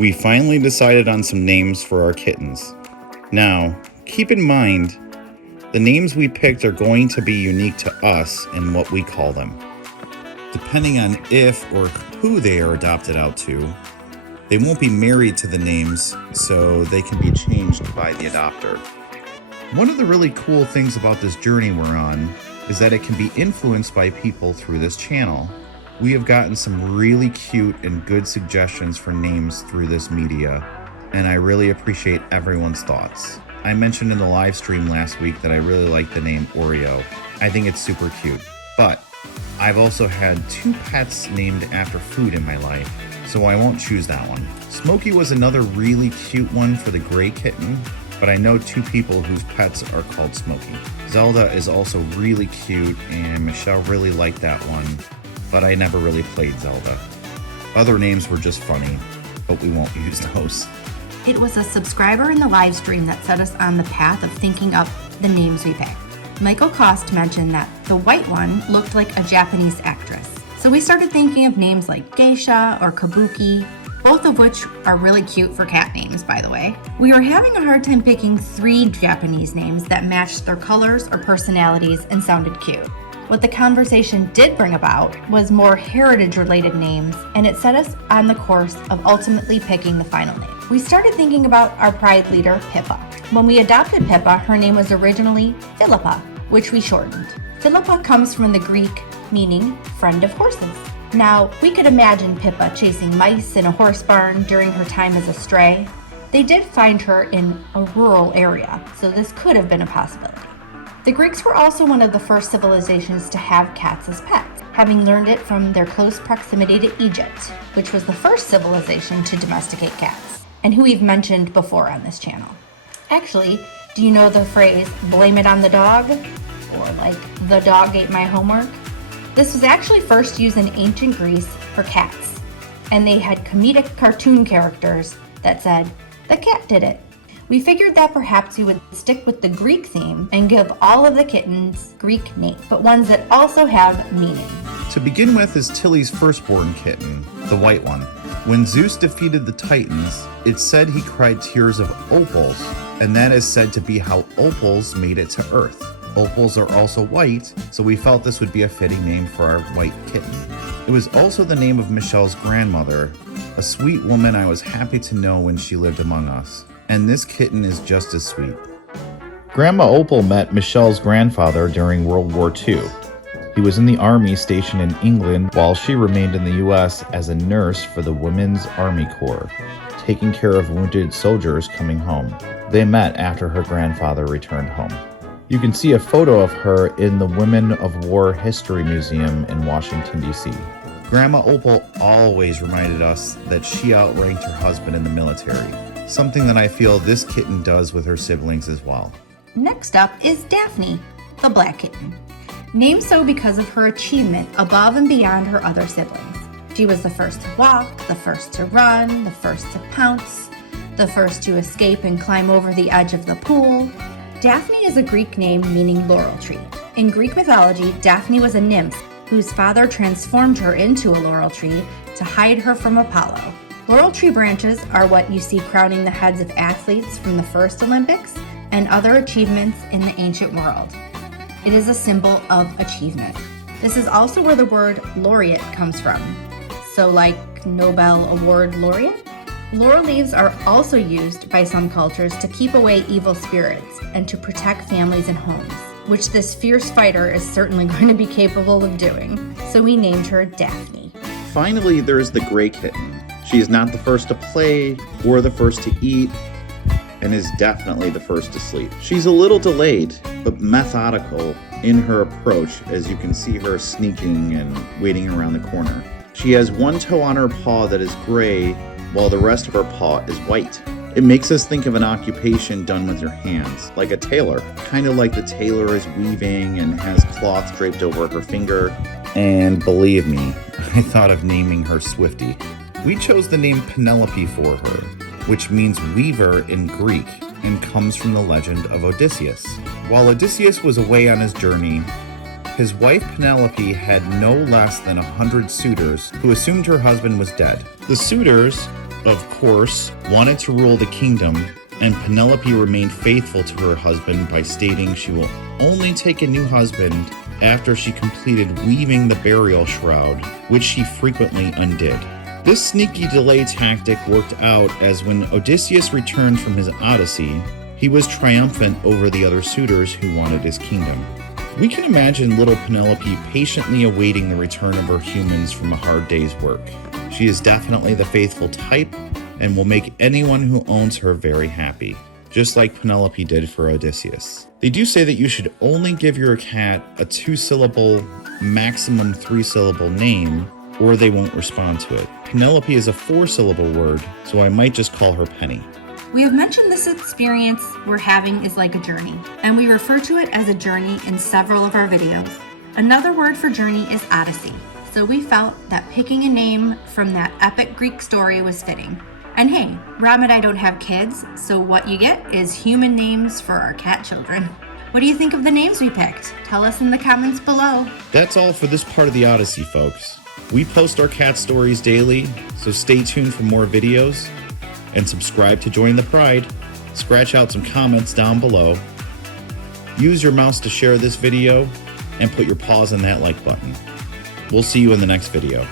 We finally decided on some names for our kittens. Now, keep in mind, the names we picked are going to be unique to us and what we call them. Depending on if or who they are adopted out to, they won't be married to the names, so they can be changed by the adopter. One of the really cool things about this journey we're on is that it can be influenced by people through this channel. We have gotten some really cute and good suggestions for names through this media, and I really appreciate everyone's thoughts. I mentioned in the live stream last week that I really like the name Oreo. I think it's super cute, but I've also had 2 pets named after food in my life, so I won't choose that one. Smokey was another really cute one for the gray kitten, but I know 2 people whose pets are called Smokey. Zelda is also really cute, and Michelle really liked that one, but I never really played Zelda. Other names were just funny, but we won't use those. It was a subscriber in the live stream that set us on the path of thinking up the names we picked. Michael Cost mentioned that the white one looked like a Japanese actress. So we started thinking of names like Geisha or Kabuki, both of which are really cute for cat names, by the way. We were having a hard time picking 3 Japanese names that matched their colors or personalities and sounded cute. What the conversation did bring about was more heritage-related names, and it set us on the course of ultimately picking the final name. We started thinking about our pride leader, Pippa. When we adopted Pippa, her name was originally Philippa, which we shortened. Philippa comes from the Greek meaning friend of horses. Now, we could imagine Pippa chasing mice in a horse barn during her time as a stray. They did find her in a rural area, so this could have been a possibility. The Greeks were also one of the first civilizations to have cats as pets, having learned it from their close proximity to Egypt, which was the first civilization to domesticate cats, and who we've mentioned before on this channel. Actually, do you know the phrase, blame it on the dog? Or like, the dog ate my homework? This was actually first used in ancient Greece for cats, and they had comedic cartoon characters that said, the cat did it. We figured that perhaps we would stick with the Greek theme and give all of the kittens Greek names, but ones that also have meaning. To begin with is Tilly's firstborn kitten, the white one. When Zeus defeated the Titans, it's said he cried tears of opals, and that is said to be how opals made it to Earth. Opals are also white, so we felt this would be a fitting name for our white kitten. It was also the name of Michelle's grandmother, a sweet woman I was happy to know when she lived among us. And this kitten is just as sweet. Grandma Opal met Michelle's grandfather during World War II. He was in the army stationed in England while she remained in the US as a nurse for the Women's Army Corps, taking care of wounded soldiers coming home. They met after her grandfather returned home. You can see a photo of her in the Women of War History Museum in Washington, D.C. Grandma Opal always reminded us that she outranked her husband in the military, something that I feel this kitten does with her siblings as well. Next up is Daphne, the black kitten. Named so because of her achievement above and beyond her other siblings. She was the first to walk, the first to run, the first to pounce, the first to escape and climb over the edge of the pool. Daphne is a Greek name meaning laurel tree. In Greek mythology, Daphne was a nymph whose father transformed her into a laurel tree to hide her from Apollo. Laurel tree branches are what you see crowning the heads of athletes from the first Olympics and other achievements in the ancient world. It is a symbol of achievement. This is also where the word laureate comes from. So like Nobel Award laureate? Laurel leaves are also used by some cultures to keep away evil spirits and to protect families and homes, which this fierce fighter is certainly going to be capable of doing. So we named her Daphne. Finally, there's the gray kitten. She is not the first to play or the first to eat, and is definitely the first to sleep. She's a little delayed, but methodical in her approach, as you can see her sneaking and waiting around the corner. She has one toe on her paw that is gray, while the rest of her paw is white. It makes us think of an occupation done with your hands, like a tailor. Kind of like the tailor is weaving and has cloth draped over her finger. And believe me, I thought of naming her Swifty. We chose the name Penelope for her, which means weaver in Greek and comes from the legend of Odysseus. While Odysseus was away on his journey, his wife Penelope had no less than 100 suitors who assumed her husband was dead. The suitors of course, wanted to rule the kingdom, and Penelope remained faithful to her husband by stating she will only take a new husband after she completed weaving the burial shroud, which she frequently undid. This sneaky delay tactic worked out, as when Odysseus returned from his odyssey, he was triumphant over the other suitors who wanted his kingdom. We can imagine little Penelope patiently awaiting the return of her humans from a hard day's work. She is definitely the faithful type and will make anyone who owns her very happy, just like Penelope did for Odysseus. They do say that you should only give your cat a 2-syllable, maximum 3-syllable name, or they won't respond to it. Penelope is a 4-syllable word, so I might just call her Penny. We have mentioned this experience we're having is like a journey, and we refer to it as a journey in several of our videos. Another word for journey is odyssey, so we felt that picking a name from that epic Greek story was fitting. And hey, Rob and I don't have kids, so what you get is human names for our cat children. What do you think of the names we picked? Tell us in the comments below. That's all for this part of the Odyssey, folks. We post our cat stories daily, so stay tuned for more videos. And subscribe to join the pride. Scratch out some comments down below. Use your mouse to share this video and put your paws on that like button. We'll see you in the next video.